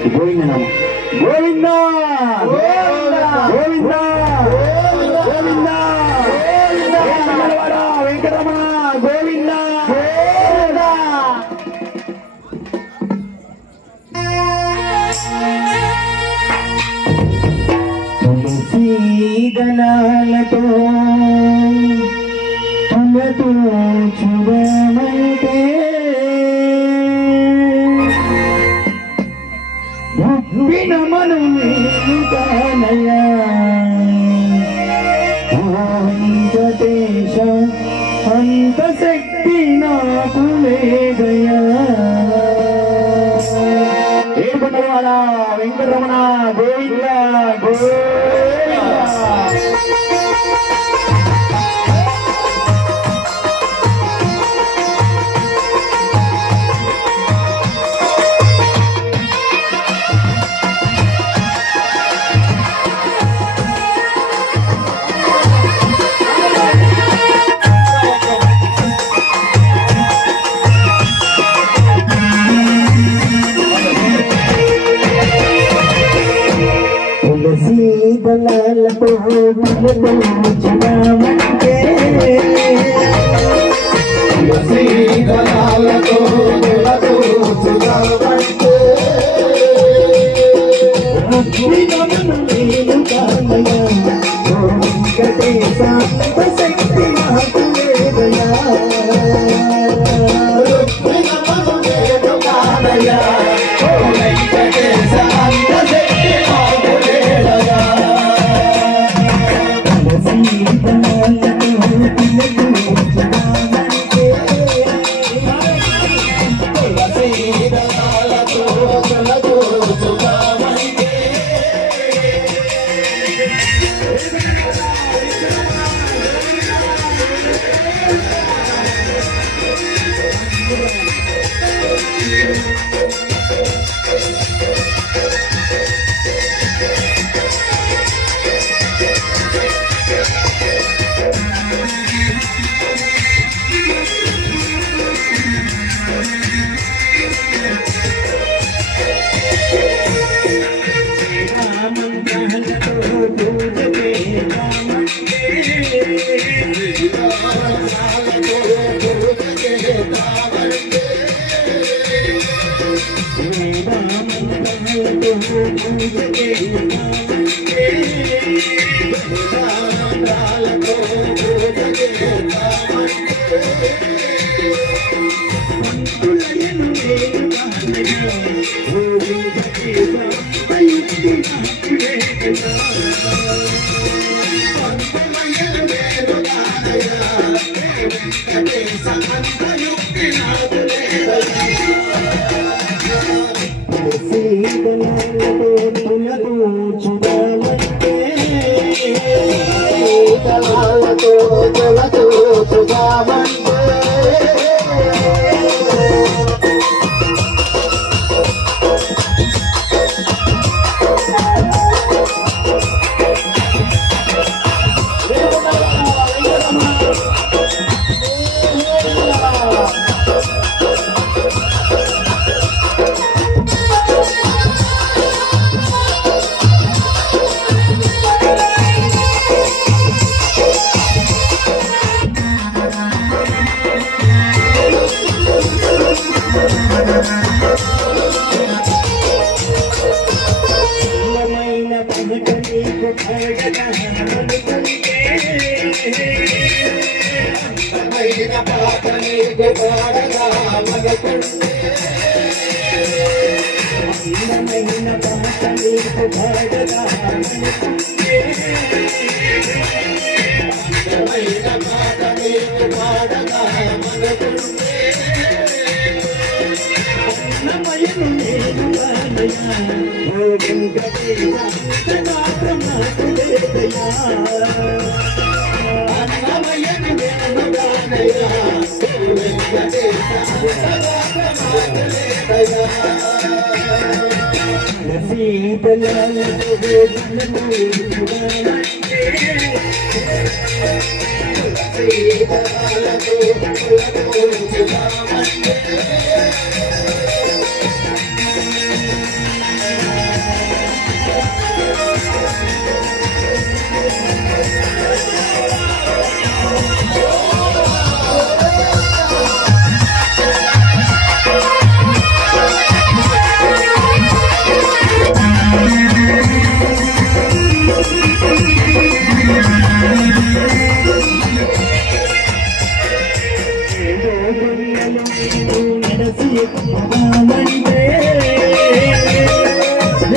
గోవింద గోవింద గోవింద గోవింద వెంకటరమణ గోవింద తులసి దళాలతో తులతో చూడమంటే వినమను కానయ్యా వెంకటేశ అంత శక్తి నాకు లేదయ్యా ఏడుకొండలవాడ వెంకటరమణ గోవింద గోవింద దళాలతో చూడమంటే దళాలతో చూడమంటే నేను కానయ్యా వెంకటేశ శక్తి నాకు లేదయ్యా కానయ్యా వెంకటేశ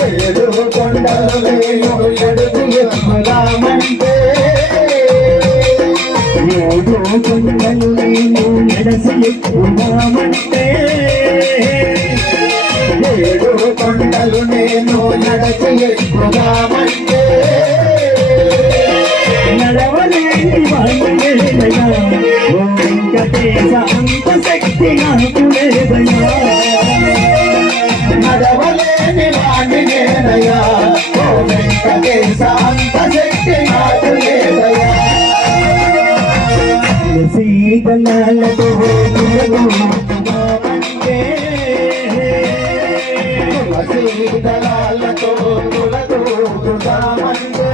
ఏడు కొండలు నేను ఎడుగు ఎక్కుదామంటే ఏడు కొండలు నేను ఎడసి ఎక్కుదామంటే ఏడు కొండలు నేను నడచి ఎక్కుదామంటే నడవలేని వాడినయ్యా ఓ వెంకటేశ అంత శక్తి నాకు లేదయ్యా నడవలేని వాడినేనయ్యా ఓ వెంకటేశ అంత శక్తి నాకు లేదయ్యా సీతలతో సీతలతో తులతూదామంటే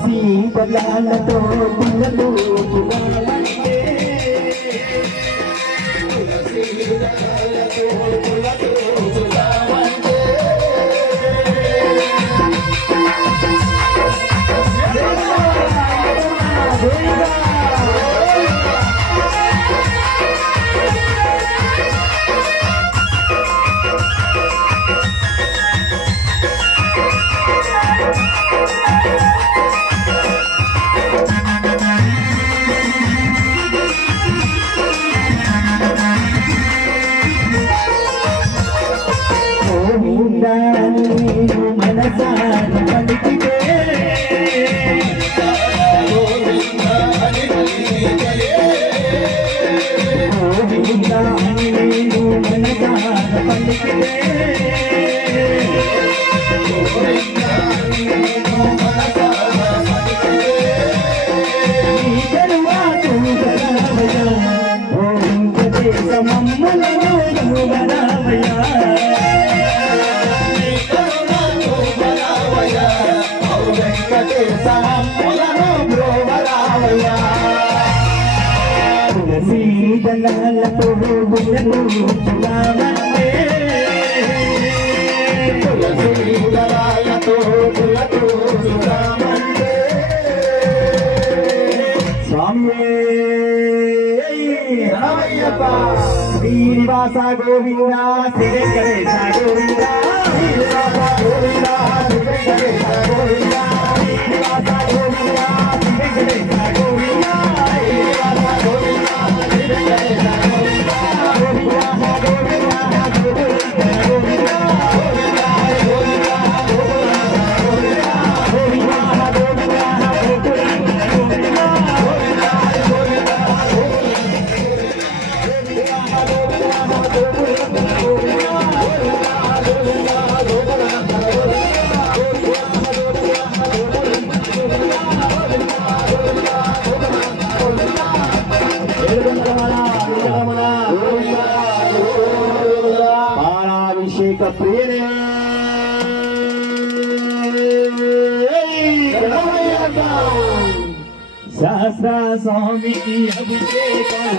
సీతలతో పిల్లలు వెంకటేశములను బ్రోవరావయ్యా తులసీ దళాలతో విలపించుదామంటే తులసీ దళాలతో విలపించుదామంటే స్వామి రామయ్యప్ప శ్రీనివాస గోవింద శ్రీ వెంకటేశ గోవింద శ్రీనివాస గోవింద శ్రీ వెంకటేశ గోవింద శ్రీనివాస గోవింద శ్రీ వెంకటేశ గోవింద శ్రీనివాస గోవింద శ్రీ వెంకటేశ గోవింద గోవింద గోవింద గోవింద గోవింద పాలాభిషేక ప్రియనే శాస్త్ర స్వామికి అభిషేకం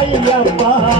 Ayappa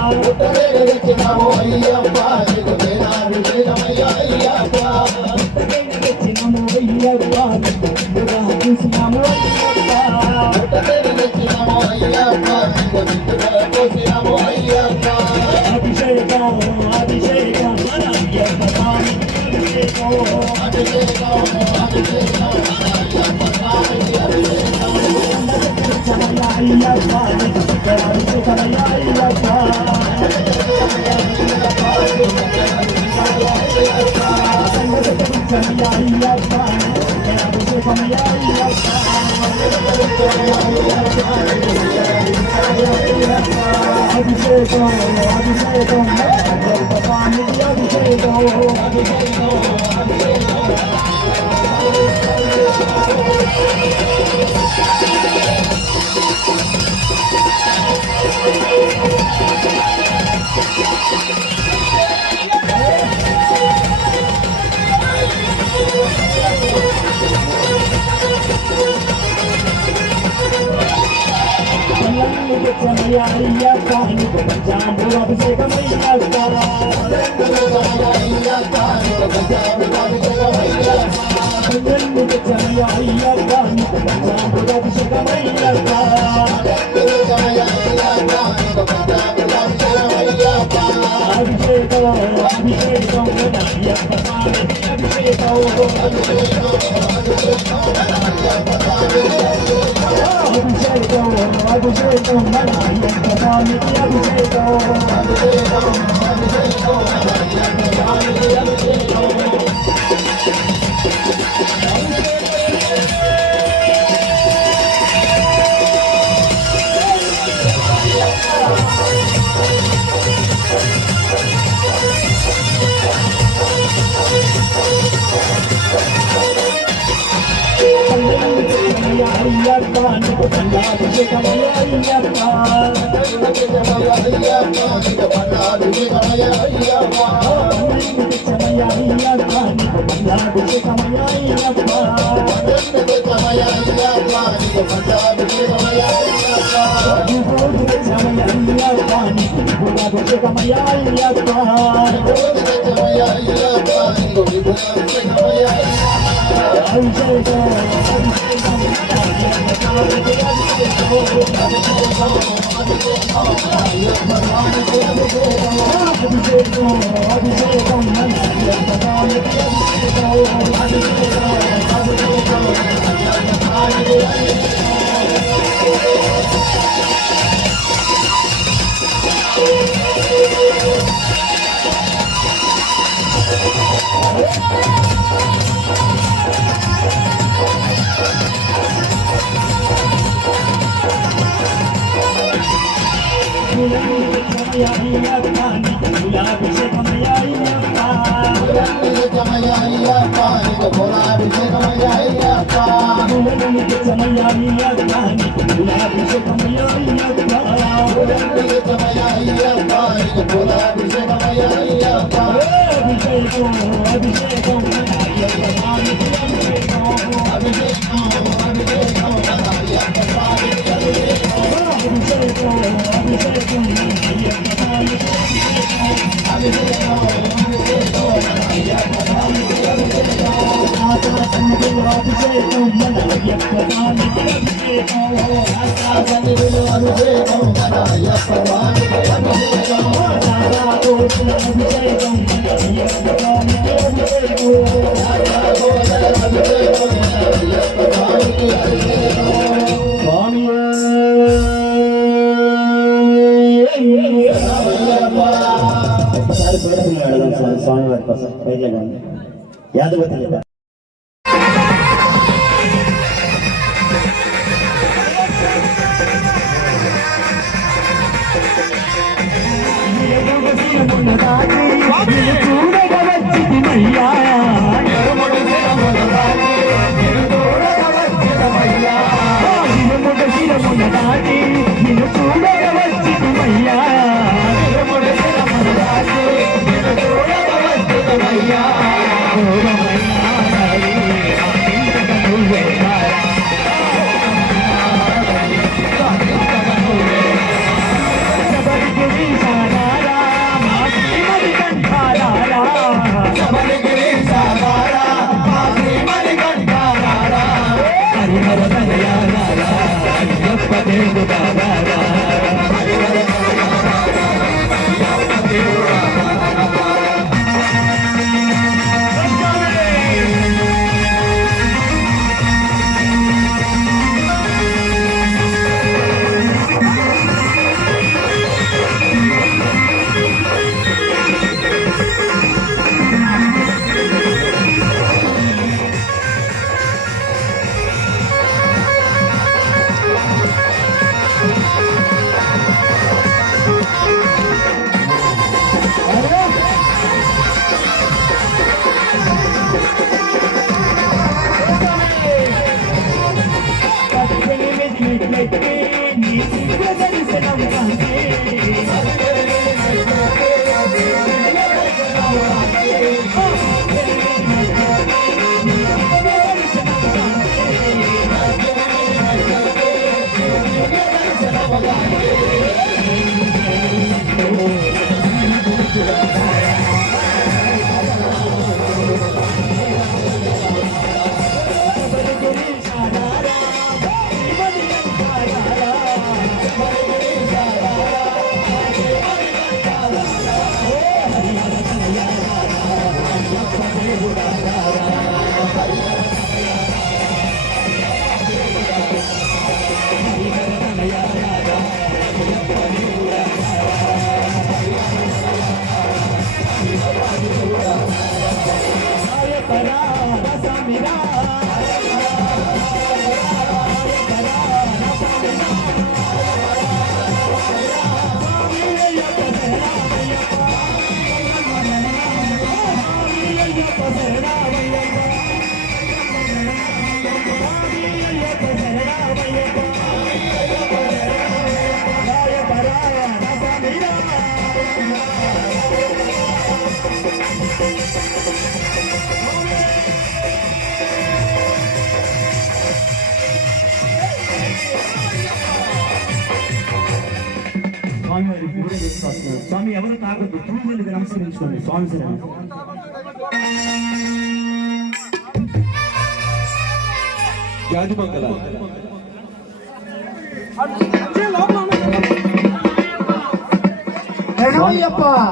స్వామివారి కోసం యాదవతి Somebody స్వామి ఎవరు తాగద్దు పూజలకు నమస్కరించుకోండి స్వామి సరే యాజమంగళ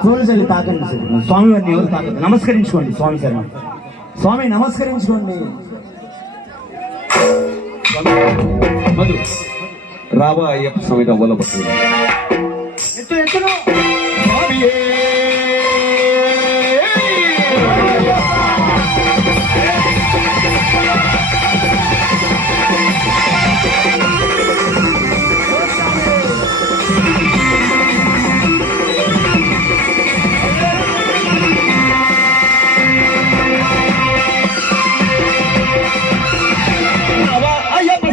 పూజలు తాకండి స్వామి వారిని ఎవరు తాగద్దు నమస్కరించుకోండి స్వామి సరే స్వామి నమస్కరించుకోండి మధు రావ అయ్యప్ప స్వామి అవ్వల పడుతుంది ఎత్తును Ayyappa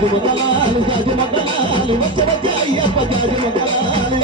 జాజి మొక్కలాలు వచ్చ వచ్చ అయ్యప్ప జాజి మొక్కలాలు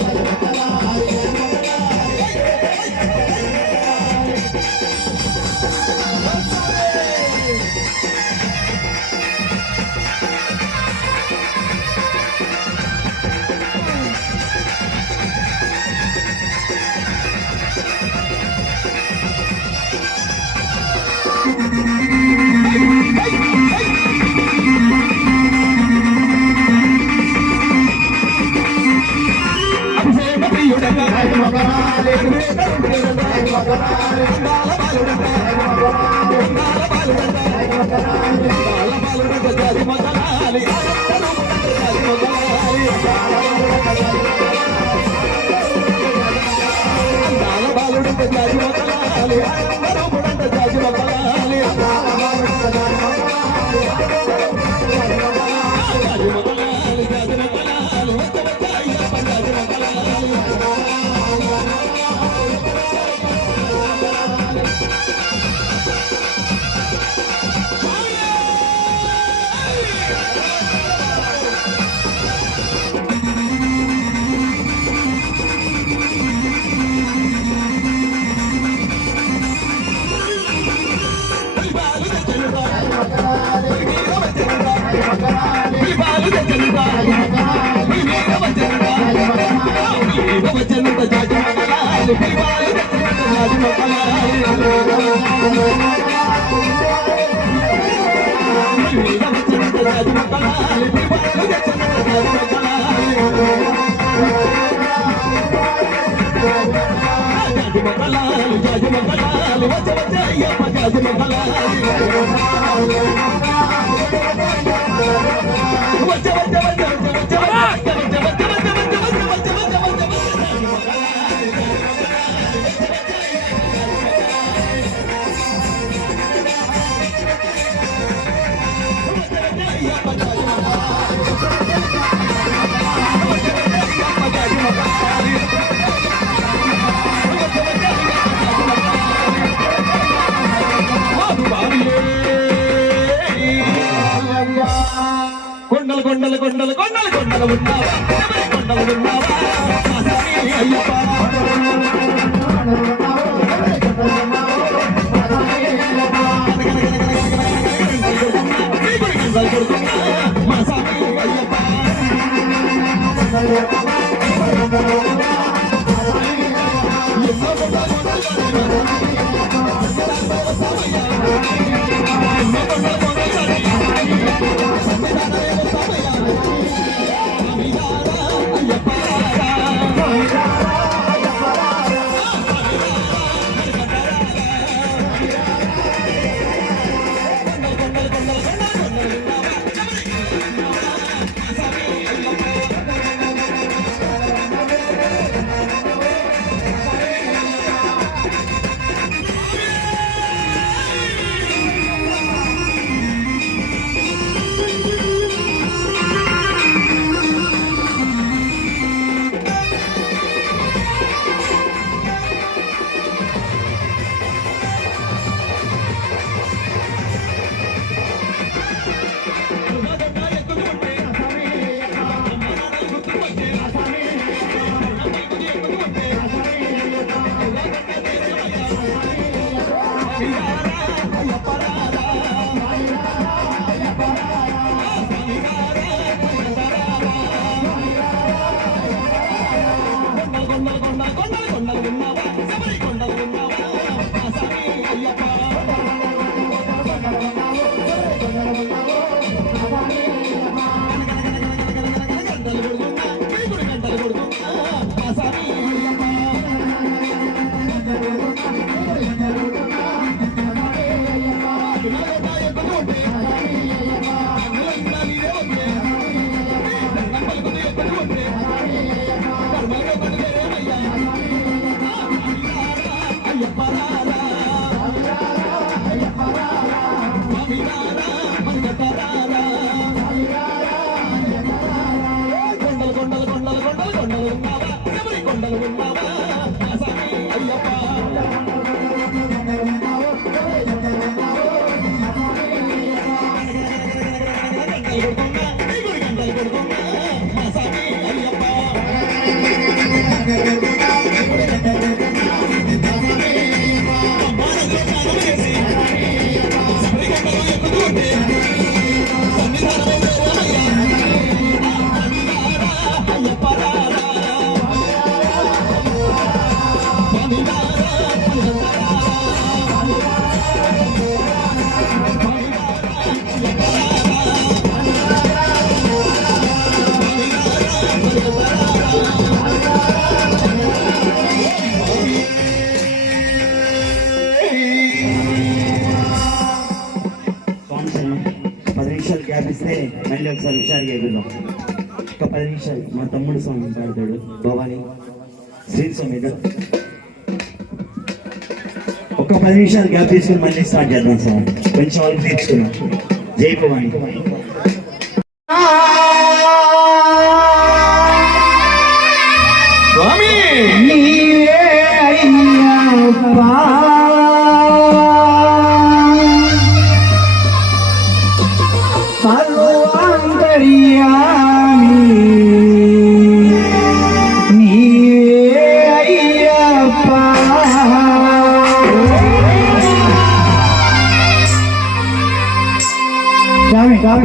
కొండలు కొండలు కొండలు కొండలు కొండలు ఉన్నావా కొండలు ఉన్నావా అయ్యప్ప మా స్వామి అయ్యప్ప అయ్యప్ప స్వామి శరణం. 10 నిమిషాలు గ్యాప్ ఇస్తే మళ్ళీ ఒకసారి హుషారుగా ఎగురుదాం. ఒక 10 నిమిషాలు మా తమ్ముడు స్వామి పాడతాడు, భవాని శ్రీ స్వామి ఒక 10 నిమిషాలు గ్యాప్ తీసుకుని మళ్ళీ స్టార్ట్ చేద్దాం సార్. కొంచెం వాళ్ళకి తీర్చుకున్నాం. జై భవాని. స్వామి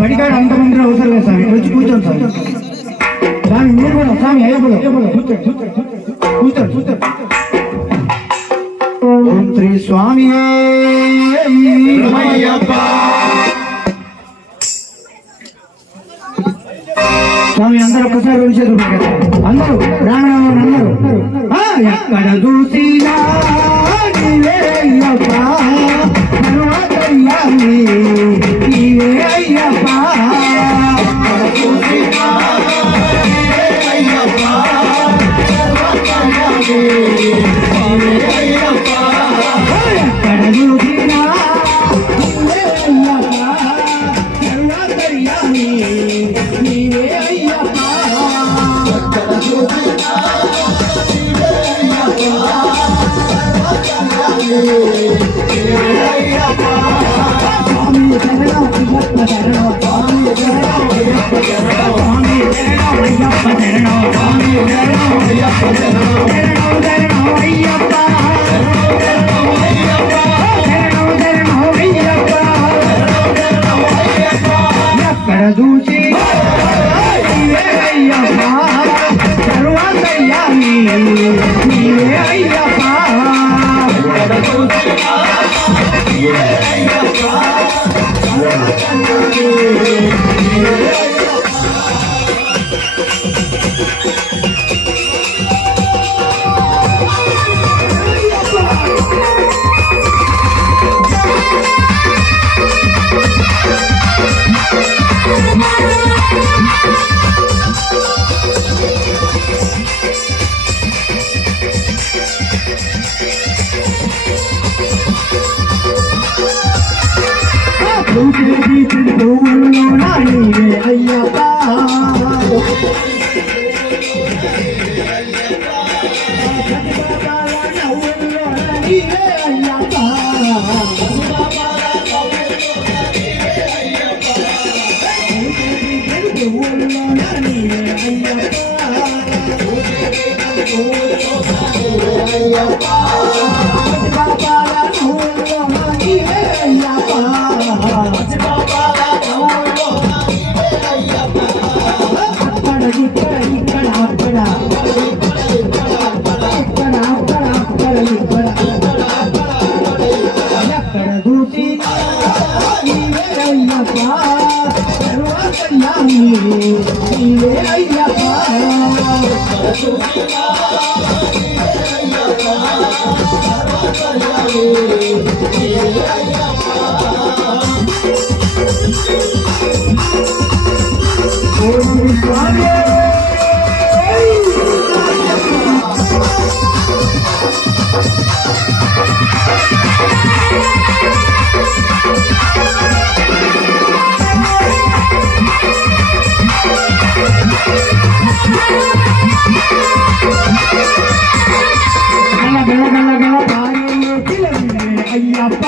బడికాడ అంతమంది అవసరం లేదు స్వామి, వచ్చి కూర్చోండి స్వామి. స్వామి మీరు కూడా స్వామి అయ్యప్పుడు కూర్చోండి. ఓం శ్రీ స్వామి స్వామి అందరూ ఒకసారి వచ్చేది అందరూ రామరామని అందరూ ఎక్కడ చూసినా నీవే అయ్యప్ప, నీవే అయ్యప్ప, ఎక్కడ చూసినా నీవే అయ్యప్ప, నీవే అయ్యప్ప, ఎక్కడ చూసి నీవే అయ్యప్ప, సర్వదయ్యా నీవే అయ్యప్ప, ఎక్కడ చూసినా నీవే అయ్యప్ప, నీవే అయ్యప్ప, ఎక్కడ చూసి నీవే అయ్యప్ప, సర్వదయ్యా నీవే అయ్యప్ప, అయ్యప్ప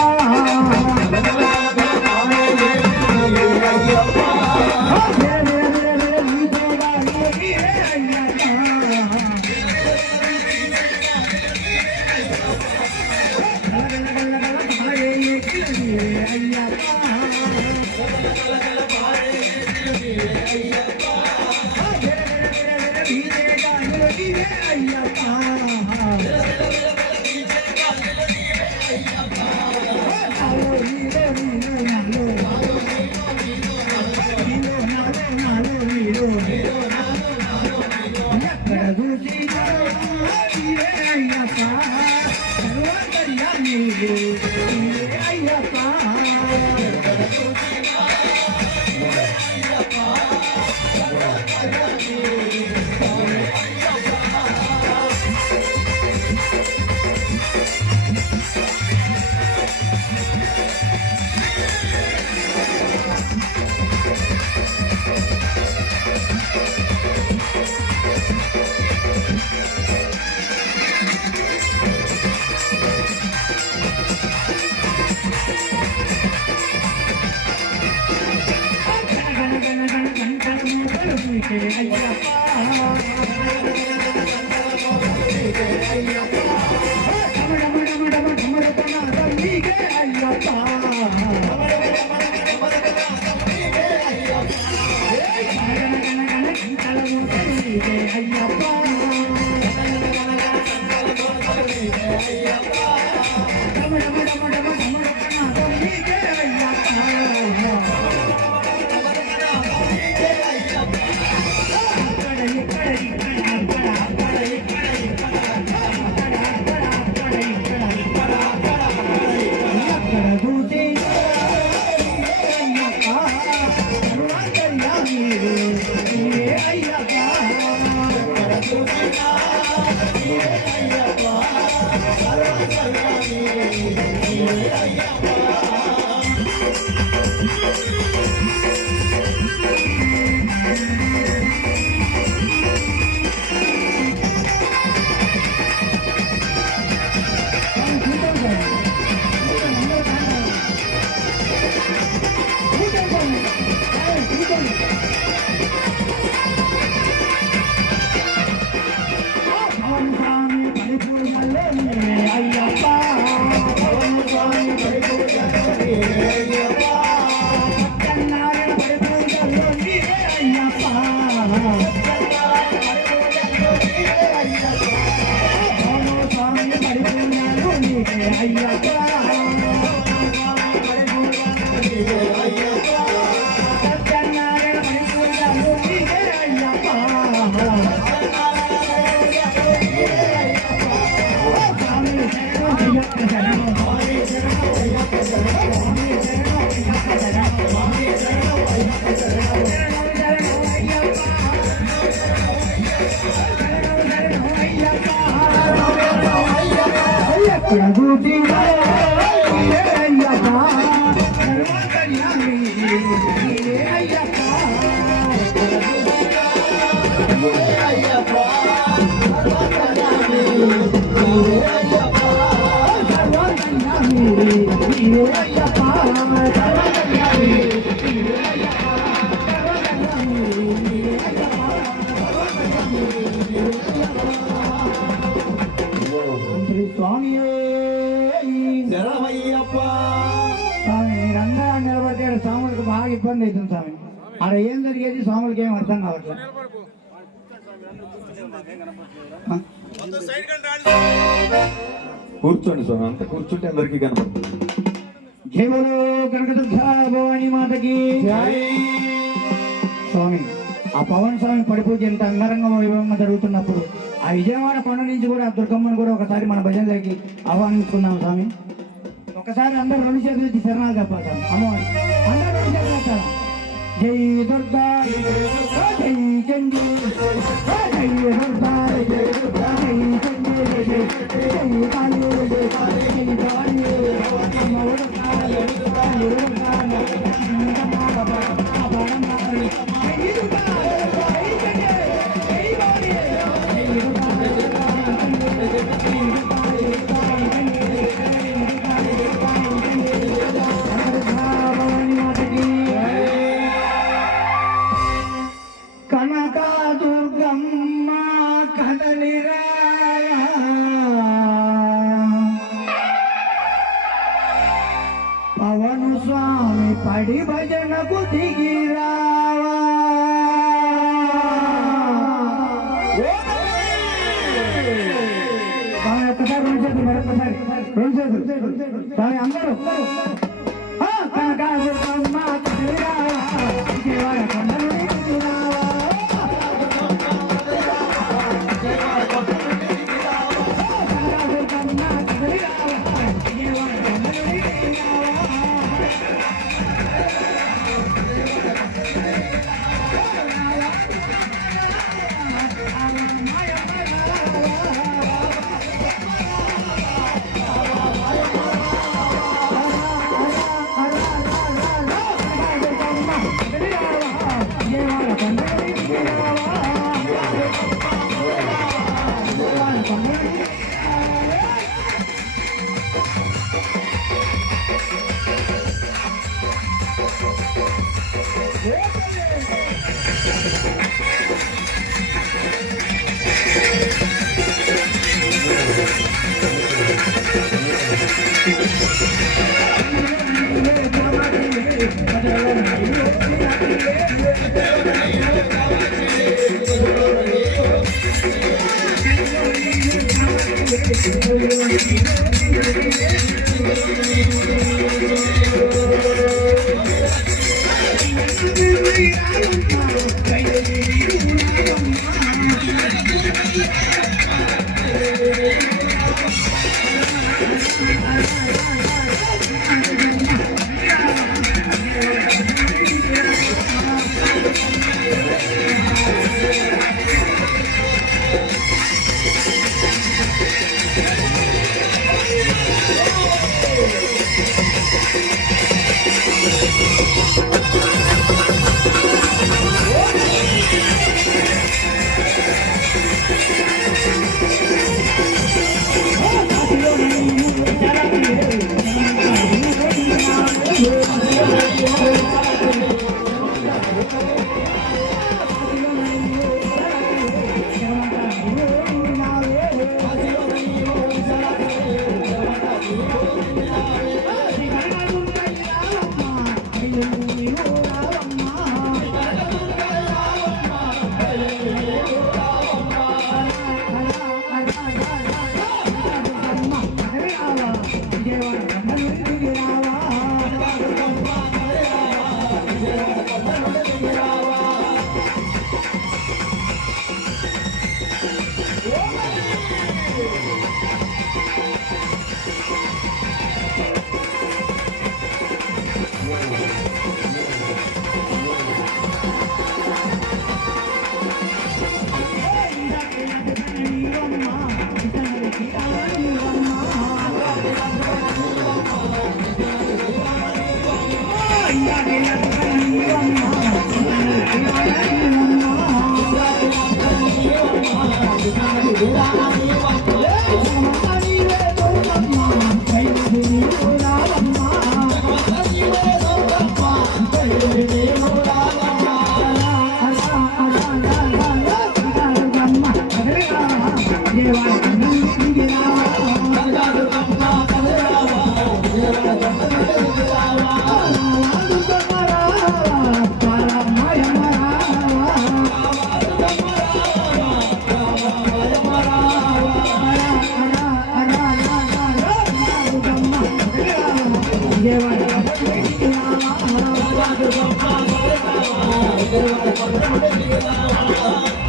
స్వామి మీరందరూ నిలబడితే స్వాములకు బాగా ఇబ్బంది అవుతుంది స్వామి. అక్కడ ఏం జరిగేది స్వాములకి ఏం అర్థం కావట్లేదు. కూర్చోండి స్వామి, అంత కూర్చుంటే అందరికీ కనపడుతుంది. జయములు కనకదుర్గ భవాని మాతకి స్వామి. ఆ పవన్ స్వామి పడిపూజ ఎంత అంగరంగ వైభవంగా జరుగుతున్నప్పుడు ఆ విజయవాడ కొండ నుంచి కూడా ఆ దుర్గమ్మను కూడా ఒకసారి మన భజనలోకి ఆహ్వానించుకున్నాం స్వామి. ఒకసారి అందరూ రెండు చేతులు ఎత్తి శరణాలు చెప్పాలి స్వామి. అమ్మవారి అందరూ రెండు చేతులు ఎత్తారా? జై దుర్గా జై చండీ జై దుర్గా జై దుర్గా జై చండీ జై కాళీ జై కాళీ జై కాళీ కొండకు దిగి రావా స్వామి ఒక్కసారి రెండు చేతులు మరొకసారి రెండు చేతులు స్వామి అందరూ కనకాదుర్గమ్మ దిగి రావా విజయవాడ కొండకు దిగి రావా కనకాదుర్గమ్మ దిగి రావా విజయవాడ కొండకు దిగి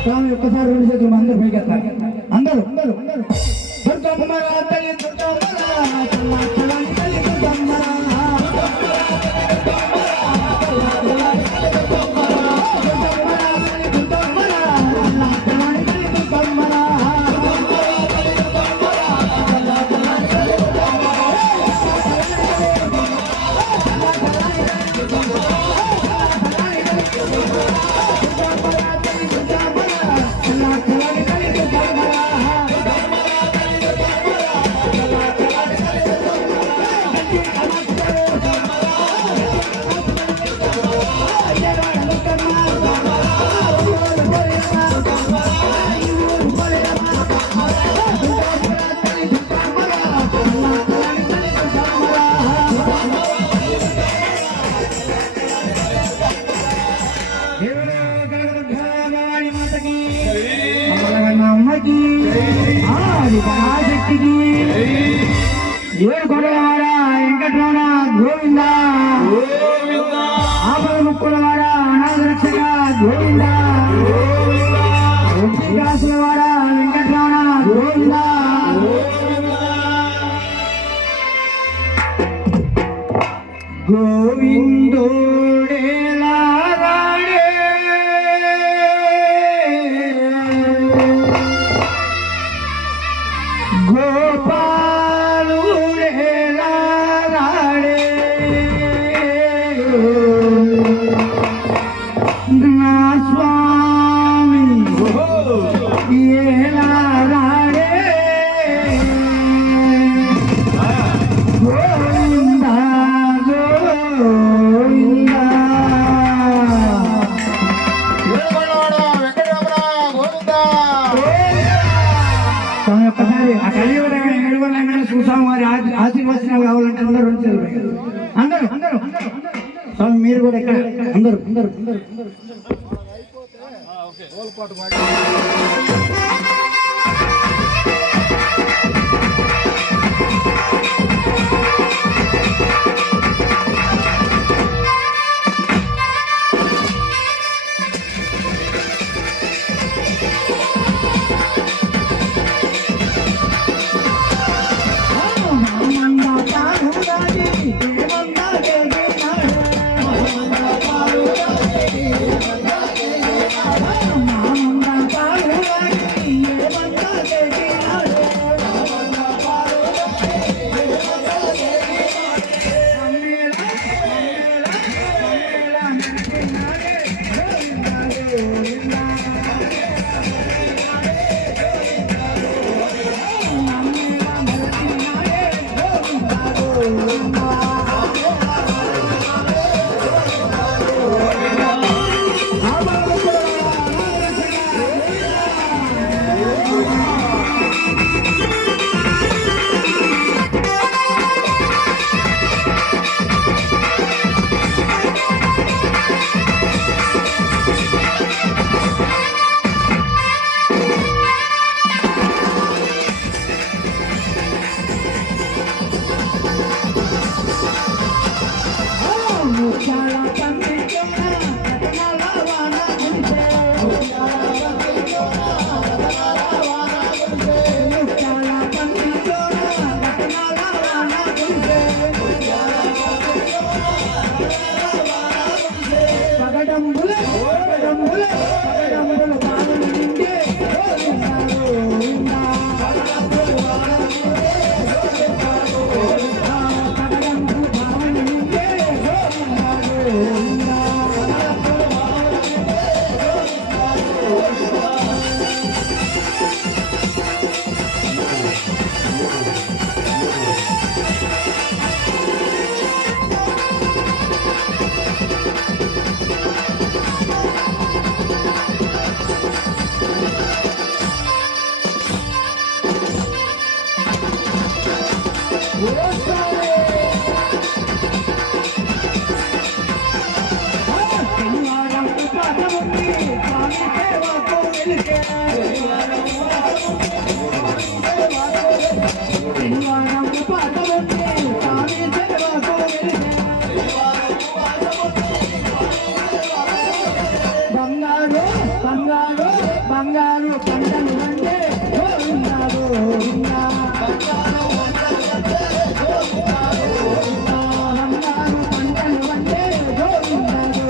స్వామి ఒక్కసారి రెండు చేతులు అందరూ పైకెత్తాలి అందరూ దుర్గమ్మరా తల్లి దుర్గమ్మరా చల్లాచలాని తల్లి దుర్గమ్మరా ఆది పరాశక్తికి ఏడు కొడలవాడ వెంకటరమణ గోవింద ఆపద ముక్కులవాడ అనాథ రక్షక గోవింద శ్రీకాసులవాడ వెంకటరమణ గోవింద గోవిందోడే లారాడే గోపాలుడే లారాడే నా స్వామి ఏలారాడే గోవింద గోవింద స్వామి ఒక్కసారి ఆ కలియుగ ఏడుగురైనా చూసాము వారి ఆశీర్వచనాలు కావాలంటే అందరూ అందరూ అందరూ అందరూ స్వామి మీరు కూడా ఇక్కడ అందరూ అందరూ అందరూ బంగారు బంగారు బంగారు పంటలు అంటే గోవిందారు బంగారు పంటలు అంటే గోవిందారు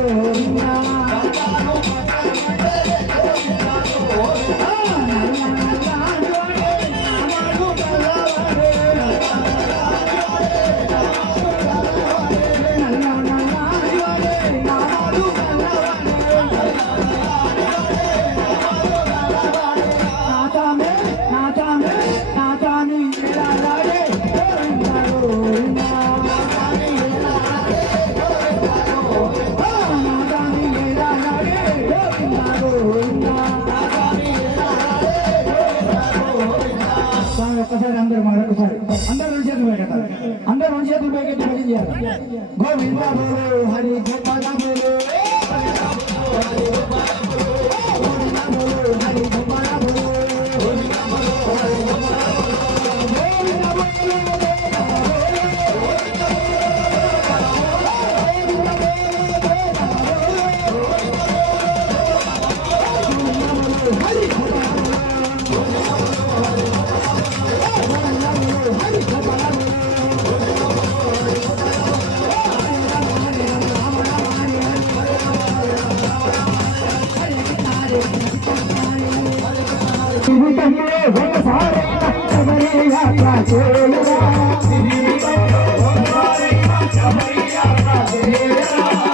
ఒక్కసారి అందరూ మరొకసారి అందరూ రెండు చేతులు పైకెత్తాలి అందరూ రెండు చేతులు పైకెత్తి భజన చేయాలి గోవింద బోలు హరి గోపాల బోలు గోవింద బోలు హరి గోపాల బోలు ఒకసారైనా శబరి యాత్ర చేయరా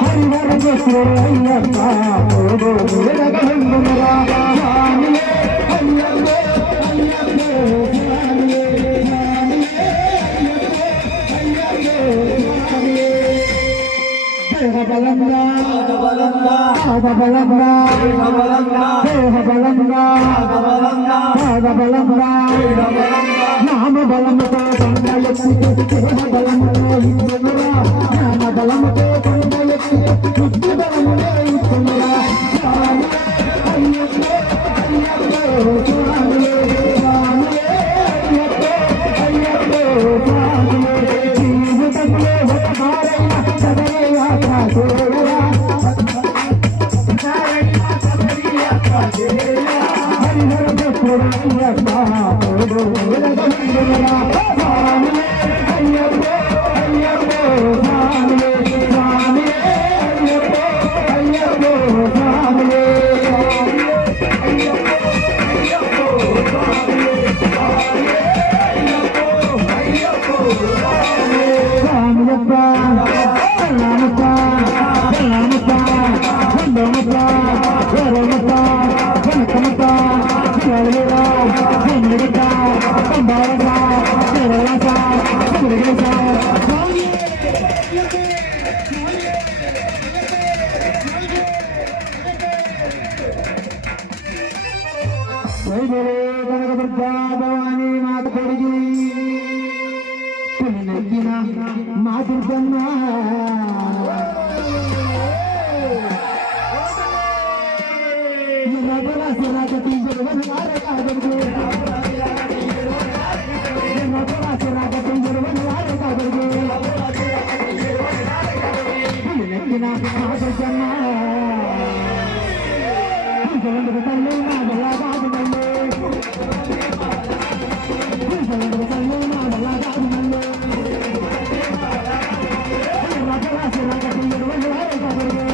హరిహర అయ్యప్ప వెలగందురా స్వామియే అయ్యప్పో అయ్యప్పో స్వామియే స్వామియే అయ్యప్పో స్వామియే దేహ బలంగా పాద బలంగా దేహ బలంగా పాద బలంగా నామ బలముతో కొండ ఎత్తి దేహ బలముతో ఇచ్చునురా నామ బలముతో కొండ ఎత్తి బుద్ధి బలముతో ఇచ్చునురా స్వామియే అయ్యప్పో అయ్యప్పో స్వామియే స్వామియే అయ్యప్పో అయ్యప్పో స్వామియే జీవితంలో ఒకసారైనా శబరి యాత్ర చేయరా హరిహర అయ్యప్ప వెలగందురా స్వామియే అయ్యప్పో అయ్యప్పో స్వామియే స్వామియే అయ్యప్పో అయ్యప్పో స్వామియే స్వామియప్ప రామప్ప రామప్ప వందమప్ప వరమప్ప వనకమప్ప శివలిరా శివలిరా అంబారసా శివలసా శివలిరా కనకదుర్గా భవానీ మాత కొడిగి నగ్గిన మా దుర్గమ్మ రఘురాశరాగతి జరువనారే కాదరుగు రఘురాశరాగతి జరువనారే కాదరుగు నగ్గిన మా దుర్గమ్మ తల్లి మా బల్లగాదు మల్లి తల్లి మా బల్లగాదు మల్లి రఘురాశరాగతి జరువనారే కాదరుగు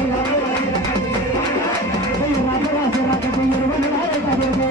రఘురాశరాగతి జరువనారే కాదరుగు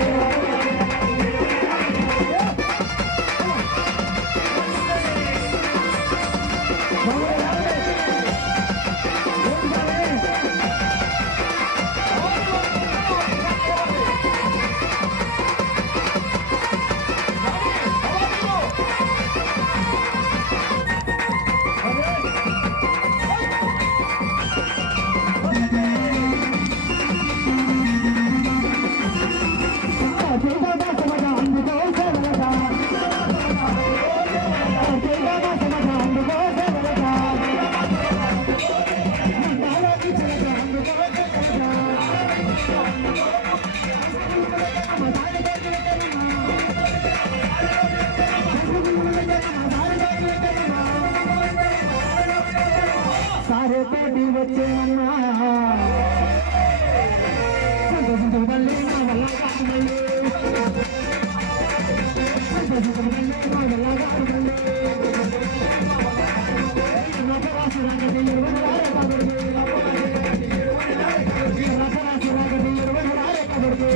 సారే పేటి వచ్చేనన్నా సంతోషంతో తల్లి నా వల్ల కాదు మళ్ళీ సంతోషంతో తల్లి నా వల్ల కాదు మళ్ళీ రఘురాశరాగతి జరువనారే కాదరుగు రఘురాశరాగతి జరువనారే కాదరుగు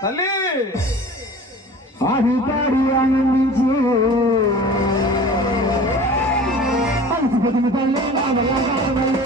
తల్లి ఆడి పాడి ఆనందించి అలసిపోతున్న తల్లి నా వల్ల కాదు మళ్ళీ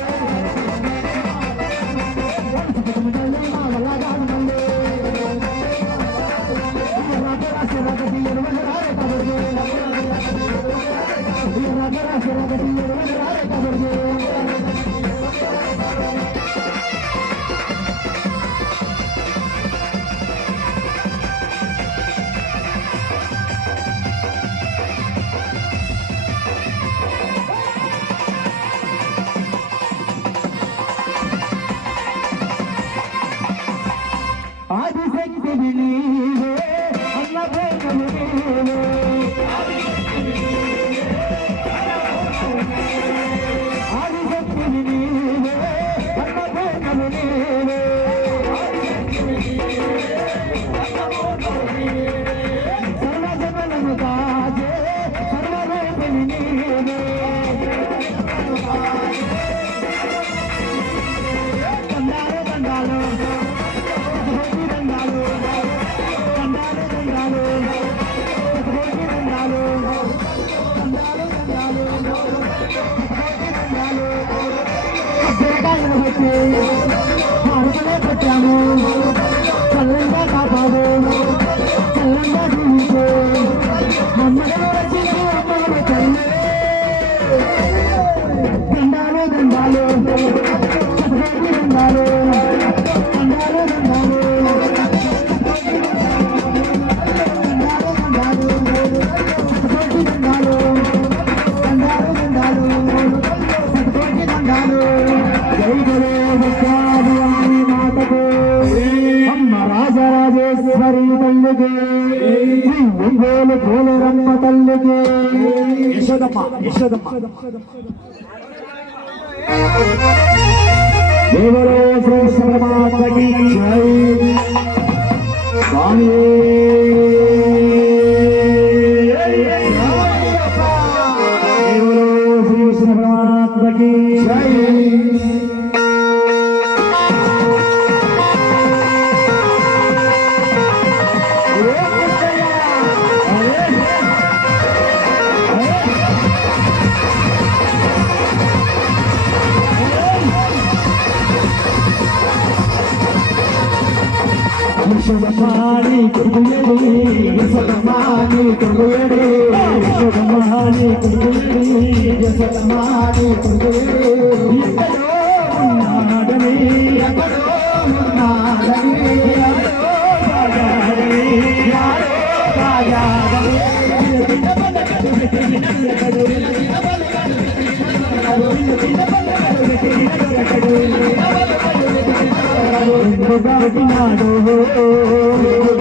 ఆదిశక్తి నీవే అన్నపూర్ణము నీవే ఆదిశక్తి నీవే అన్నపూర్ణము నీవే సర్వజనులను కాజే సర్వరూపిణి నీవే దండాలు దండాలు పెట్టాము చల్లంగా కాపాడు చల్లంగా జీవించు మమ్మల్ని రచించు అమ్మని తల్లి దండాలు దండాలు దండాలు దండాలు దండాలు రాజరాజేశ్వరి తల్లికి ఒంగోలు పోలేరమ్మ తల్లికి యశోదమ్మ యశోదమ్మ దేవరో శ్రీ పరమాత్మకి జై స్వామి దేవరో శ్రీ పరమాత్మకి జై యశోదమ్మాని కొడుకుయేడి యశోదమ్మాని కొడుకుయేడి యశోదమ్మాని కొడుకుయేడి యశోదమ్మాని కొడుకుయేడి ఎక్కడో ఉన్నాడని ఎక్కడో ఉన్నాడని యాడో బాగాడని యాడో బాగాడని దాగినాడు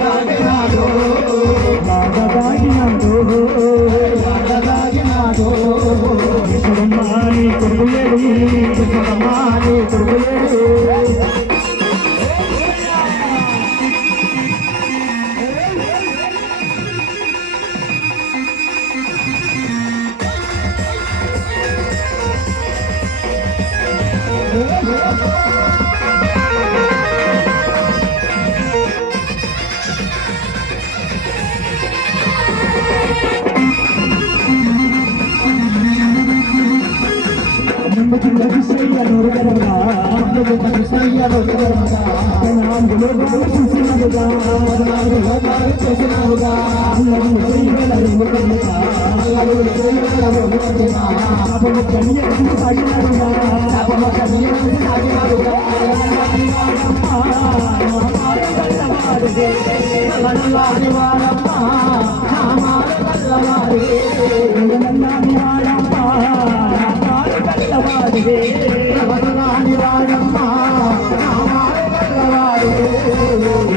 దాగినాడు దాగినాడు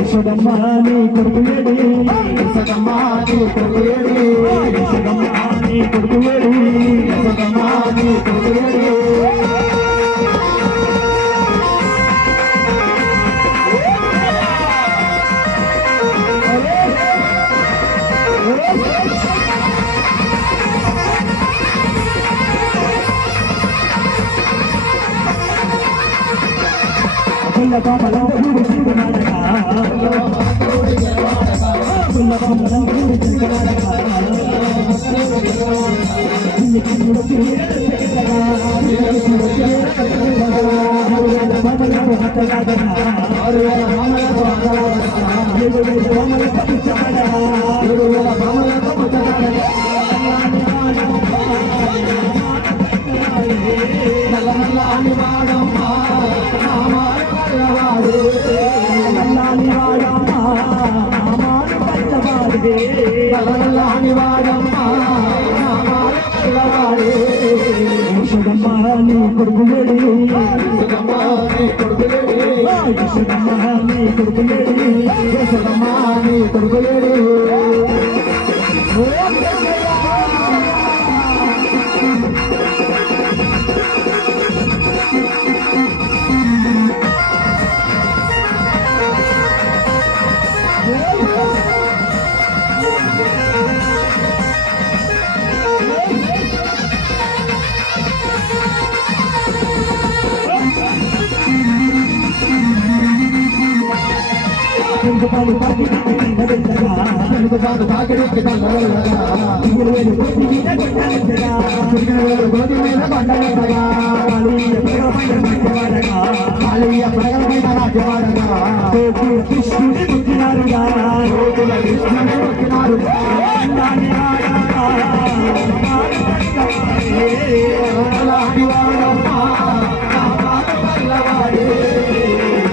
యశోదమ్మాని కొడుకుయేడి యశోదమ్మాని కొడుకుయేడి యశోదమ్మాని కొడుకుయేడి యశోదమ్మాని కొడుకుయేడి యశోదమ్మాని కొడుకుయేడి యశోదమ్మాని కొడుకుయేడి యశోదమ్మ నీ కొడుకు లేడి యశోదమ్మ నీ కొడుకు లేడి యశోదమ్మ నీ కొడుకు లేడి యశోదమ్మ నీ కొడుకు లేడి పాలు పాటి వెళ్ళగా తెలుగుబాటు తాకిడికి తల్లవల్లగా వేలు కోటి మీద కొట్టాలంటగా గోధి మీద కొండలెత్తగా కాళీయ ప్రగలమైన రాజ్యవాడగా కృష్ణుడి పుట్టినారుగా కోతుల కృష్ణుని పుట్టినారుగా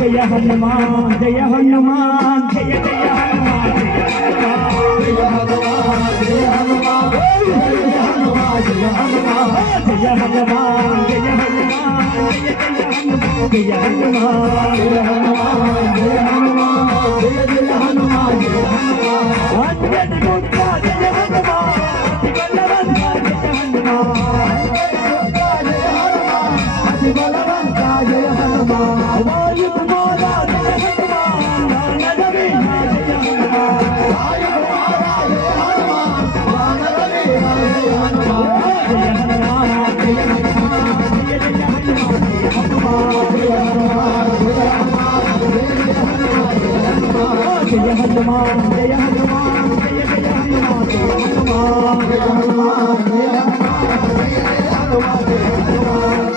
జయ హనుమాన్ జయ హనుమాన్ జయ జయ హనుమాన్ జయ హనుమాన్ జయ హనుమాన్ జయ హనుమాన్ జయ హనుమాన్ జయ హనుమాన్ జయ హనుమాన్ జయ జయ హనుమాన్ జయ హనుమాన్ జయ హనుమాన్ జయ జయ హనుమాన్ జయ హనుమాన్ అంజని పుట్ట జయ హనుమాన్ బలవంత జయ హనుమాన్ అతి బలవంత జయ హనుమాన్ వాయు కుమార జయ హనుమాన్ నగవీర జయ హనుమాన్ వాయు కుమార జయ హనుమాన్ వానరవీర జయ హనుమాన్ జయ హనుమాన్ జయ హనుమాన్ జయ జయ హనుమాన్ జయ హనుమాన్ జయ హనుమాన్ జయ హనుమాన్ జయ జయ హనుమాన్ జయ హనుమాన్ జయ హనుమాన్ జయ హనుమాన్ జయ జయ హనుమాన్ జయ హనుమాన్ జయ హనుమాన్ జయ హనుమాన్ జయ జయ హనుమాన్ జయ హనుమాన్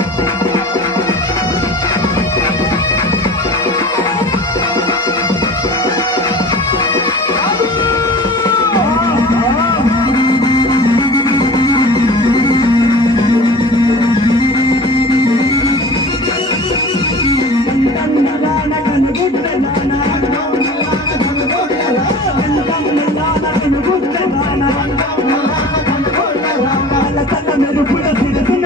కందలాన కనుగుడ్డలాన కందలాన కనుగుడ్డలాన తల తల మెరుపుల సిరసిన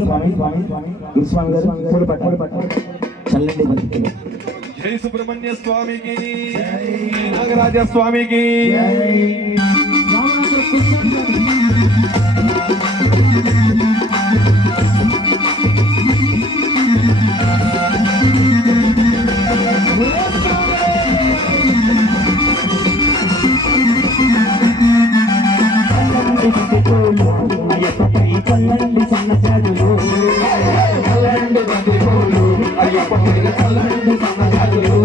స్వామి గురుస్వామి గారు పూల పట్టు చల్లండి బంతిలో. జై సుబ్రహ్మణ్య స్వామికి, నాగరాజ స్వామికి. అయ్యప్పపై చల్లండి సన్నజాజులు, చల్లండి బంతి పూలు, అయ్యప్పపై చల్లండి సన్నజాజులు,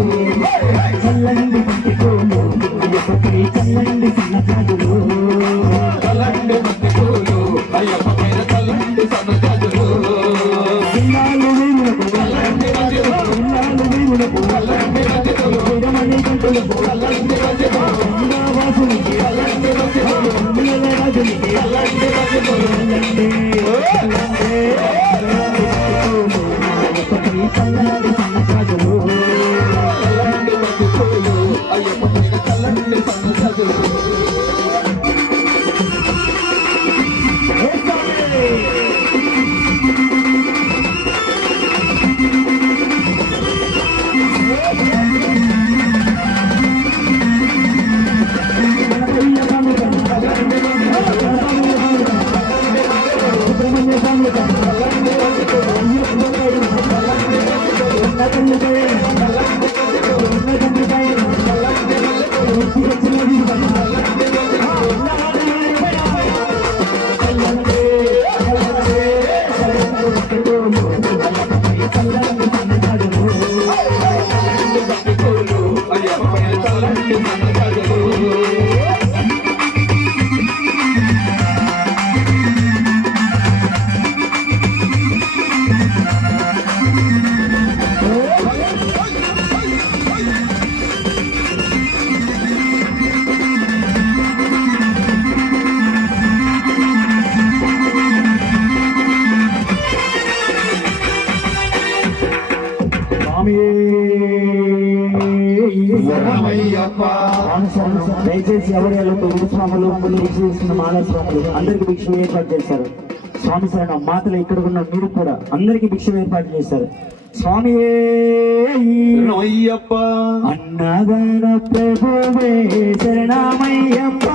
చల్లండి బంతి పూలు, అయ్యప్పపై చల్లండి సన్నజాజులు, చల్లండి బంతి పూలు, అయ్యప్పపై చల్లండి సన్నజాజులు. ఇల్లాలు వీరులకు చల్లండి బంతి పూలు, ఇల్లాలు వీరులకు చల్లండి బంతి పూలు, వీరమణి గంటలకు చల్లండి బంతి పూలు, గంగావాసునికి చల్లండి బంతి పూలు, రాజునికి చల్లండి బంతి పూలు, చల్లండి చల్లండి సన్నజాజులు, చల్లండి బంతి పూలు, అయ్యప్పపై చల్లండి సన్నజాజులు. దయచేసి ఎవరు గురుస్వాములు దీక్ష చేస్తున్న మాలాస్వాములు అందరికి భిక్ష ఏర్పాటు చేశారు. స్వామి శరణం మాతలు ఇక్కడ ఉన్న మీరు కూడా అందరికి భిక్ష ఏర్పాటు చేశారు. స్వామి అయ్యప్ప అన్నదాన ప్రభువే శరణమయ్యప్ప,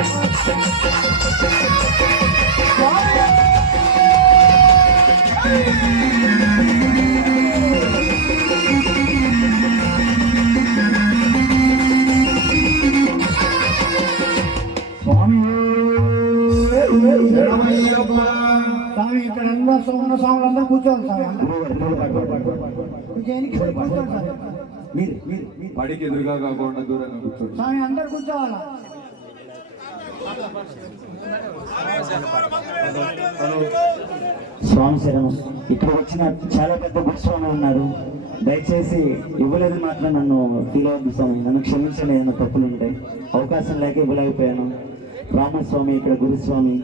స్వామి ఇక్కడ ఉన్న స్వాములు అందరూ కూర్చోవాలి స్వామి కూర్చోండి స్వామి. పడికి ఎదురుగా కాకుండా దూరంగా కూర్చోండి. స్వామి అందరు కూర్చోవాలా. స్వామి శరణం. ఇక్కడ వచ్చిన చాలా పెద్ద గురుస్వామి ఉన్నారు. దయచేసి ఇవ్వలేదు మాత్రం నన్ను ఫీల్ అవద్దు స్వామి, నన్ను క్షమించండి, ఏదైనా తప్పులు ఉంటాయి. అవకాశం లేక ఇవ్వలేకపోయాను. రామస్వామి ఇక్కడ గురుస్వామి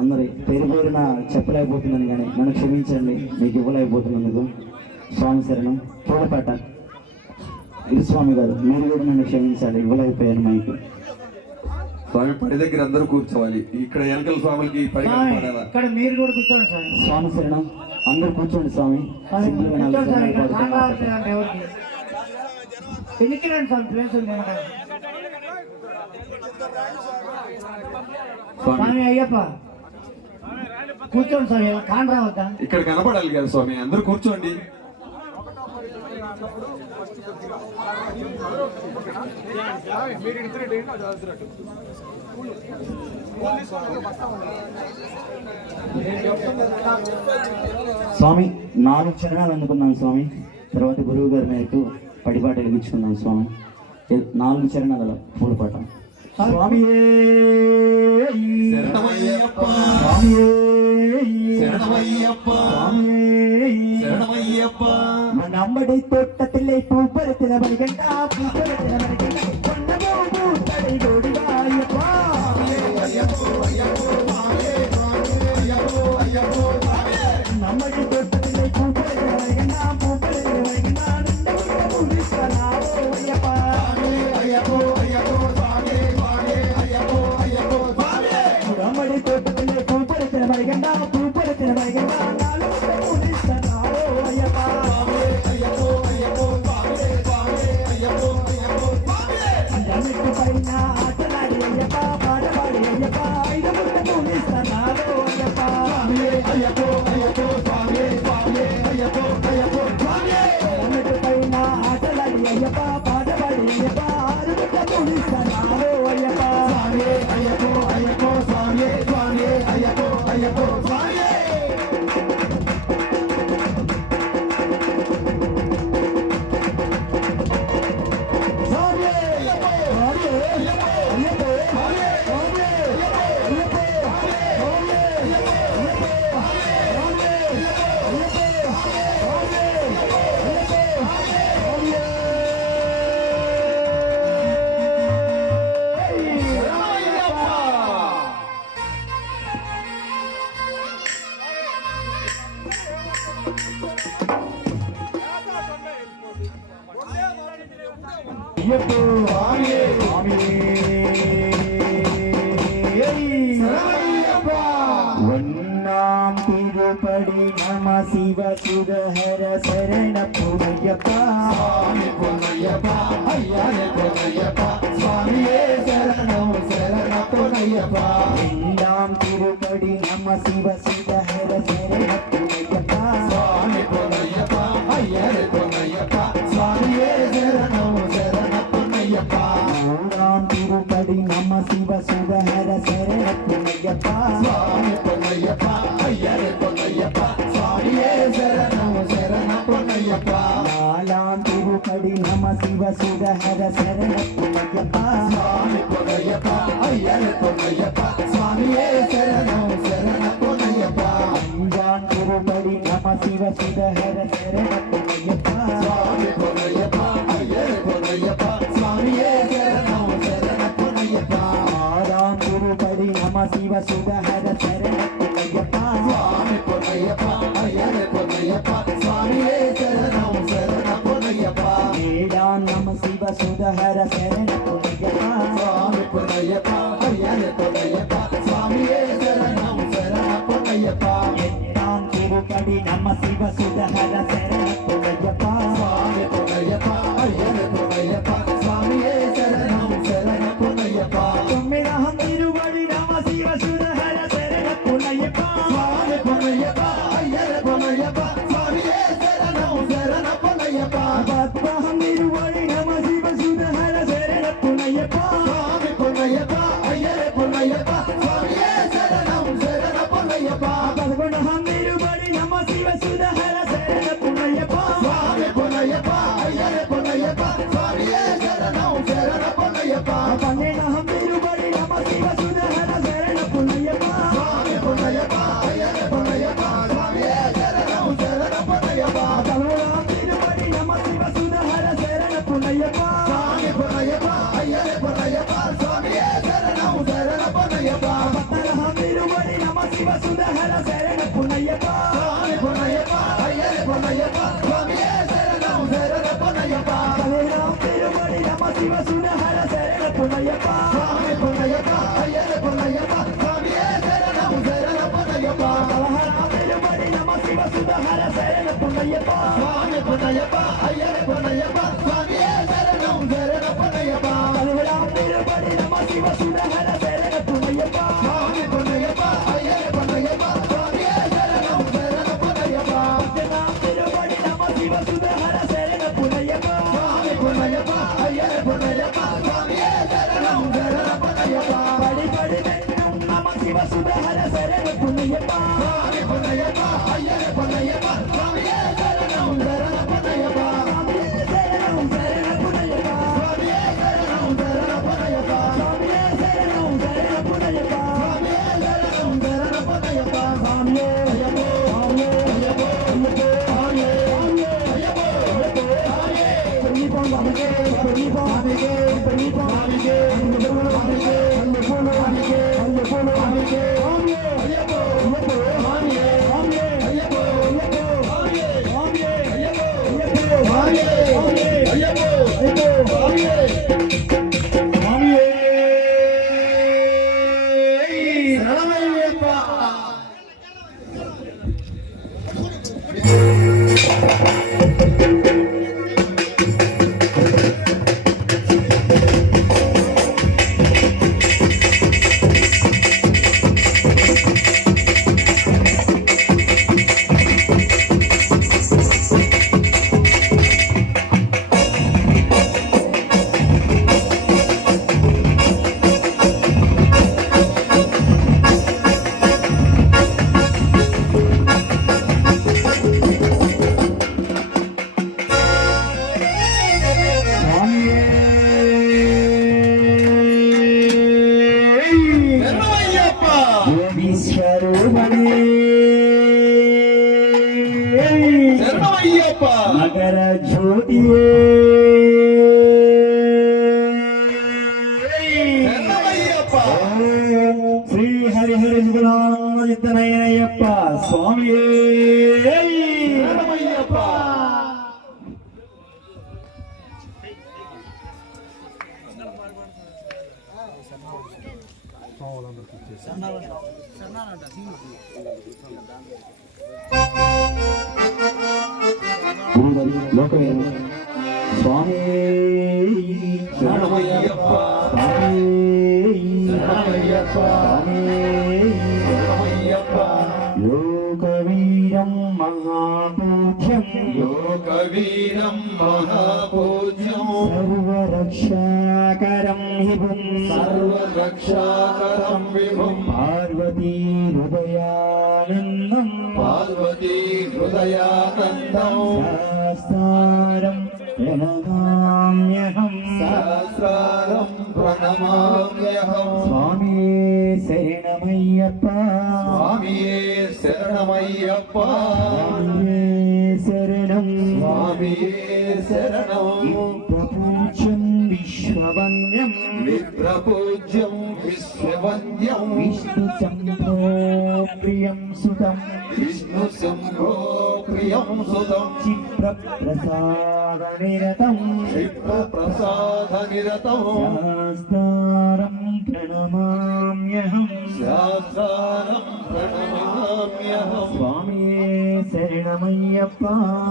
అందరి పేరు పేరున చెప్పలేకపోతున్నాను, కానీ నన్ను క్షమించండి మీకు ఇవ్వలేకపోతున్నందుకు. స్వామి శరణం. పూలపేట గురుస్వామి గారు మీరు కూడా నన్ను క్షమించాలి, ఇవ్వలేకపోయాను మైకు. స్వామి పడి దగ్గర అందరూ కూర్చోవాలి. ఇక్కడ వెనకల స్వాములకి పడి స్వామి పడాలా? ఇక్కడ మీరు కూడా కూర్చోండి స్వామి. స్వామి శరణం. అందరూ కూర్చోండి స్వామి. సింపుల్గా నాలుగు కూర్చోండి స్వామి. ఇక్కడ జనాలు కాండ పాడుతున్నారు. అవుతుందండి ఎవరికి ఎన్నికి రండి స్వామి, ప్లేస్ ఉంది వెనకాల. స్వామి స్వామి అయ్యప్ప కూర్చోండి స్వామి, కాండ రావద్దా. ఇక్కడ కనపడాలి కదా స్వామి, అందరూ కూర్చోండి. స్వామి 4 చరణాలు అందుకున్నాం స్వామి. తర్వాత గురువు గారి మేరకు పడిపాట వెలిగించుకున్నాం స్వామి. 4 చరణాల పూలపాట. స్వామి శరణమయ్యప్ప, శరణమయ్యప్ప, శరణమయ్యప్ప. నమ్మడి తోటతిల్లే పూపరతిన మరిగంట, పూపరతిన మరిగంట, కొన్నమో పూతడి గోడివాయప్ప. నమ్మడి తోటతిల్లే పూపరతిన మరిగంట, పూపరతిన మరిగంట, నిండగుండ పూజిస్తున్నావో అయ్యప్ప. నమ్మడి తోటతిల్లే పూపరతిన మరిగంట, పూపరతిన మరిగంట, నాలుగుండ పూజిస్తున్నావో అయ్యప్ప. అన్నిటి పైన ఆటలాడి అయ్యప్ప, పాటపాడి అయ్యప్ప, 5 ముట్ట పూజిస్తున్నావో అయ్యప్ప. అన్నిటి పైన ఆటలాడి అయ్యప్ప, పాటపాడి అయ్యప్ప, 6 ముట్ట పూజిస్తున్నావో అయ్యప్ప. திருப்படி நம சிவ சுதஹர சரண புனையப்பா. எல்லாம் திருப்படி நம சிவ சுதஹர சரண புனையப்பா. மூணாம் திருப்படி நம சிவ சுதஹர சரண புனையப்பா. நாலாம் திருப்படி நம சிவ சுதஹர சரண புனையப்பா. அஞ்சாம் திருப்படி நம சிவ சுதஹர சரண புனையப்பா. ஆறாம் திருப்படி நம சிவ சுதஹர சரண புனையப்பா. ஏழாம் நம சிவ சுதஹர சரண புனையப்பா. எட்டாம் திருப்படி நம சிவ சுதஹர சரண புனையப்பா. தொம்மிதாம் திரு శివ సురహర శరణపునయ్యప్ప స్వామి పొన్నయ్యప్ప అయ్యరే పొన్నయ్యప్ప స్వామియే శరణం శరణపొన్నయ్యప్ప పద్మహమిరువడి నమ శివ సురహర శరణపునయ్యప్ప స్వామి పొన్నయ్యప్ప అయ్యరే పొన్నయ్యప్ప స్వామియే శరణం శరణపొన్నయ్యప్ప పదకొండహమిరువడి నమ శివ సురహర శరణపునయ్యప్ప స్వామి పొన్నయ్యప్ప అయ్యరే పొన్నయ్యప్ప స్వామియే శరణం శరణపొన్నయ్యప్ప పన్నెండహమిరువడి నమ శివ సురహర శరణపునయ్యప్ప స్వామి పొన్నయ్యప్ప అయ్యరే పొన్నయ్యప్ప స్వామియే శరణం శరణపొన్నయ్యప్ప పదమూడహమిరువడి నమ శివ సురహర శరణపునయ్యప్ప స్వామి పొన్నయ్యప్ప అయ్యరే పొన్నయ్యప్ప స్వామియే శరణం శరణపొన్నయ్యప్ప పద్మహమిరువడి నమ శివ సురహర శరణపునయ్యప్ప స్వామి పొన్నయ్యప్ప అయ్యరే పొన్నయ్యప్ప స్వామియే శరణం శరణపొన్నయ్యప్ప పదిహేడహమిరువడి నమ శివ సురహర శరణపునయ్యప్ప స్వామి పొన్నయ్యప్ప అయ్యరే పొన్నయ్యప్ప స్వామియే శరణం శరణపొన్నయ్యప్ప పదహారహమిరువడి నమ శివ సురహర శరణపునయ్యప్ప స్వామి పొన్నయ్యప్ప అయ్యరే పొన్నయ్యప్ప స్వామియే శరణం శరణపొన్నయ్యప్ప పదిహేడహమిరువడి నమ శివ సురహర శరణపునయ్యప్ప స్వామి పొన్నయ్యప్ప అయ్యరే పొన్నయ్యప్ప స్వామియే శరణం శరణపొన్నయ్యప్ప పద్దెనిమిదిహమిరువడి నమ శివ సురహర శరణపునయ్యప్ప స్వామి పొన్నయ్యప్ప అయ్యరే పొన్నయ్యప్ప స్వామియే శరణం శరణపొన్నయ్యప్ప పడి పడి వెన్ను నమ శివ సురహర శరణపునయ్యప్ప స్వామి పొన్నయ్యప్ప అయ్యరే పొన్నయ్యప్ప స్వామియే శరణం శరణపొన్నయ్యప్ప శరణం శరణపునయ్యప్ప స్వామియే శరణం శరణపొన్నయ్యప్ప స్వామియే శరణం శరణపునయ్యప్ప స్వామియే శరణం శరణపొన్నయ్యప్ప స్వామియే అయ్యప్పో స్వామియే అయ్యప్పో స్వామియే స్వామియే అయ్యప్పో స్వామియే పెళ్లిపోం బాబుకే పెళ్లిపోం బాబుకే పెళ్లిపోం బాబుకే అల్లెపూలు బాబుకే అల్లెపూలు బాబుకే అల్లెపూలు బాబుకే స్వామియే అయ్యప్పో అయ్యప్పో స్వామియే స్వామియే అయ్యప్పో అయ్యప్పో స్వామియే స్వామియే అయ్యప్పో అయ్యప్పో స్వామియే స్వామియే అయ్యప్పో అయ్యప్పో స్వామియే స్వామియే శరణమయ్యప్ప శరణమయ్యప్ప యోగీశ్వరుమణి శరణమయ్యప్ప మకర జ్యోతియే శరణమయ్యప్ప శ్రీ హరిహర గుణాన్వితనయ్యప్ప స్వామియే శరణమయ్యప్ప లోకవేరు స్వామి శరణమయ్యప్ప శరణమయ్యప్ప శరణమయ్యప్ప లోకవీరం మహాపూజ్యం లోకవీరం మహాపూజ్యం సర్వరక్షాకరం హివం సర్వరక్షాకరం విభుం పార్వతీ హృదయానందం పార్వతీ హృదయానందం శాస్త్రం ప్రణమామ్యహం సహస్రారం ప్రణమామ్యహం స్వామి శరణమయ్యప్ప స్వామియే శరణమయ్యప్ప స్వామియే శరణం స్వామియే శరణం ప్రపూజ్యం విశ్వవన్యం విప్రపూజ్యం విశ్వవంద్యం విష్ణు చంద్రో ప్రియం సుతం విష్ణు శంభో ప్రియం సుతం చిత్రప్రసాద నిరతం క్షిప్ర ప్రసాద నిరతం శాస్త్రం ప్రణమామ్యహం శాస్త్రారం ప్రణమామ్యహం స్వామియే శరణమయ్యప్ప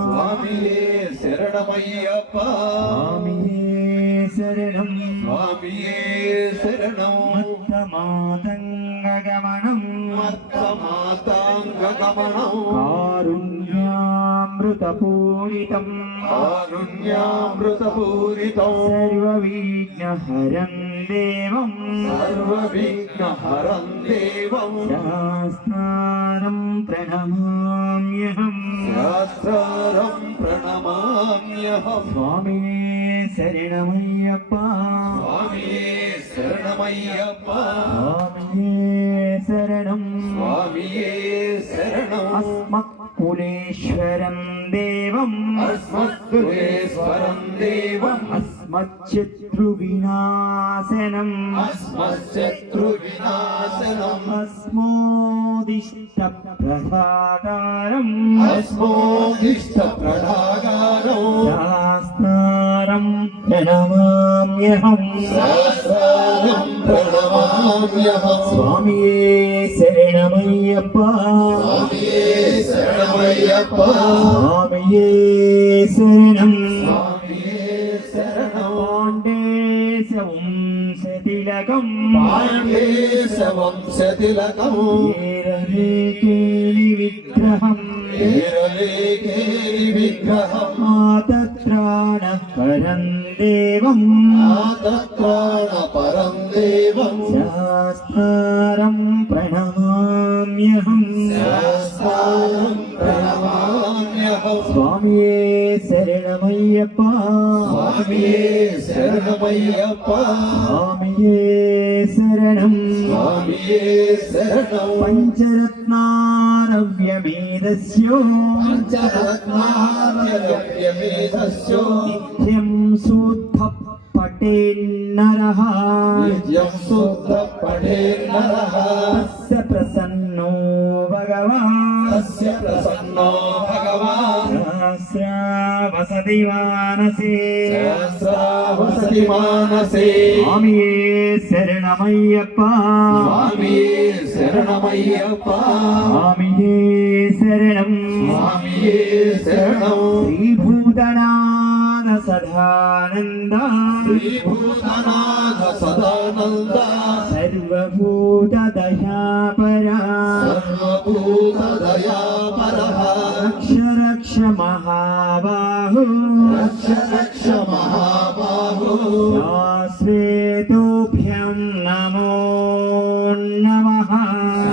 స్వామియే శరణమయ్యప్ప స్వామియే శరణం స్వామియే శరణం మాతంగగమనం మత్తమాతాంగగమనం కారుణ్యామృతపూరితం కారుణ్యామృతపూరితం సర్వవిఘ్నహరం దేవం సర్వవిఘ్నహరం దేవం శాస్త్రారం ప్రణమామ్యహం శాస్త్రారం ప్రణమామ్యహం స్వామి శరణమయ్యప్ప స్వామియే శరణమయ్యప్ప స్వామియే శరణం స్వామియే శరణం అస్మత్కులేశ్వరం దేవం అస్మద్గురేశ్వరం దేవం అస్మచ్చత్రు వినాశనం అస్మశత్రు వినాశనం అస్మోదిష్ట ప్రసాదారం అస్మోదిష్ట ప్రడాగారం శాస్త్రారం ప్రణమామ్యహం శాస్త్రారం ప్రణమామ్యహం స్వామియే శరణమయ్యప్ప స్వామియే శరణమయ్యప్ప స్వామియే శరణం స్వామియే శరణం పాండేశవంశతిలకం పాండేశ వంశతిలకం కేరళేకేలి విగ్రహం కేరళేకేలి విగ్రహం ఆతత్రాణ పరం దేవం ఆతత్రాణ పరం దేవం శాస్త్రారం ప్రణమామ్యహం శాస్త్రారం ప్రణమామ్యహం స్వామియే శరణమయ్యప్ప స్వామియే శరణమయ్యప్ప స్వామియే శరణం స్వామియే శరణం పంచరత్నారవ్యమేధస్యో పంచరత్నార్యవ్యమేధస్యో నిత్యం శుద్ధ పటేన్నరః నిత్యం శుద్ధ పఠే నరః తస్య ప్రసన్నో భగవాన్ తస్య ప్రసన్నో భగవాన్ సహస్రావసతి మానసే సహస్రావసతి మానసే స్వామియే శరణమయ్యప్ప స్వామియే శరణమయ్యప్ప స్వామియే శరణం స్వామియే శరణం శ్రీభూతనాథ సదానంద శ్రీభూతనాథ సదానంద సర్వభూత దయాపరా సర్వభూత దయాపరః రక్ష రక్ష మహాబాహు రక్ష రక్ష మహాబాహో శాశ్వేతోభ్యం నమో నమః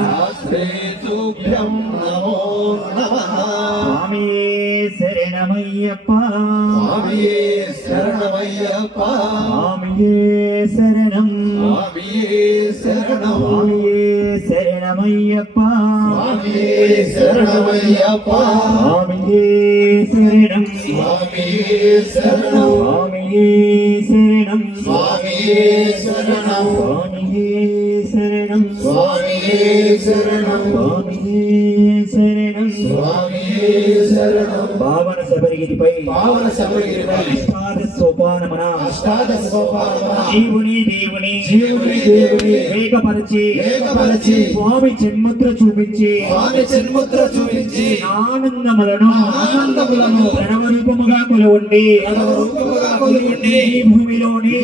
శాస్త్రే తుభ్యం నమో నమః స్వామియే శరణమయ్యప్ప స్వామియే శరణమయ్యప్ప స్వామియే శరణం స్వామియే శరణం స్వామియే శరణమయ్యప్ప స్వామియే శరణమయ్యప్ప స్వామియే శరణం స్వామియే శరణం స్వామియే శరణం స్వామియే శరణం స్వామియే శరణం స్వామియే శరణం స్వామియే శరణం స్వామియే శరణం పావన శబరిగిరిపై పావన శబరిగిరిపై అష్టాదశ సోపానమున అష్టాదశ సోపానమున జీవుని దేవుని దేవుని ఏకపరిచి ఏకపరిచి స్వామి చిన్ముద్ర చూపించి స్వామి చిన్ముద్ర చూపించి ఆనందములను ఆనందములను ప్రణవరూపముగా కొలువండి రూపముగా కొలువుండి ఈ భూమిలోని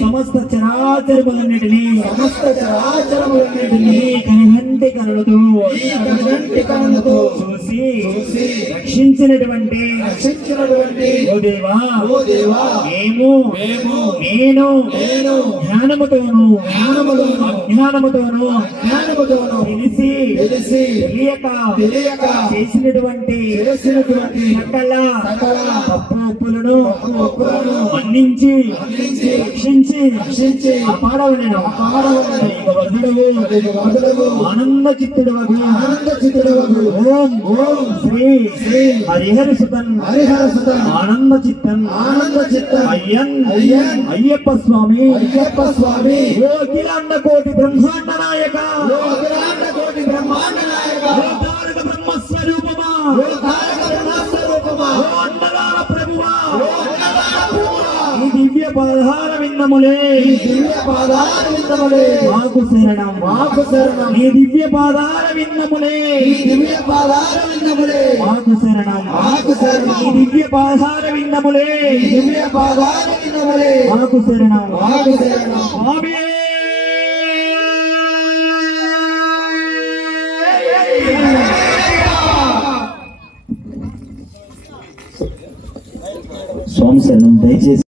సమస్త చరాచరములన్నిటినీ సమస్త చరాచరములన్నిటినీ కనిహంటి కనులతో కనుగంటి కనులతో చూసి చూసి రక్షించినటువంటి రక్షించినటువంటి ఓ దేవా ఓ దేవా మేము మేము నేను నేను జ్ఞానముతోను జ్ఞానముతోను అజ్ఞానముతోను జ్ఞానముతోను తెలిసి తెలిసి తెలియక తెలియక చేసినటువంటి చేసినటువంటి సకల సకల తప్పు ఒప్పులను ఒప్పులను మన్నించి మన్నించి రక్షించి రక్షించి కాపాడవలెను కాపాడవలెను. వరుడువు ఆనంద చిత్తుడవగు ఆనంద చిత్తుడవగు ఓం ఓం శ్రీ శ్రీ హరిహర సుతన్ హరిహర సుతన్ ఆనంద చిత్తన్ ఆనంద చిత్తన్ అయ్యన్ అయ్యన్ అయ్యప్ప స్వామి అయ్యప్ప స్వామి ఓ అఖిలాండ కోటి బ్రహ్మాండ నాయక ఓ అఖిలాండ కోటి బ్రహ్మాండ నాయక ఓ తారక బ్రహ్మ స్వరూపమా ఓ తారక బ్రహ్మస్వరూపమా ఓ అన్నదాన ప్రభువా ఓ అన్నదాన ప్రభువా ఈ దివ్య పాదార విన్నములే ఈ దివ్య పాదార విందములే మాకు శరణం మాకు శరణం ఈ దివ్య పాదార విన్నములే ఈ దివ్య పాదార విందములే మాకు శరణం మాకు శరణం ఈ దివ్య పాదార విన్నములే ఈ దివ్య పాదార విందములే మాకు శరణం మాకు శరణం స్వామియే స్వామి శరణం. దయచేసి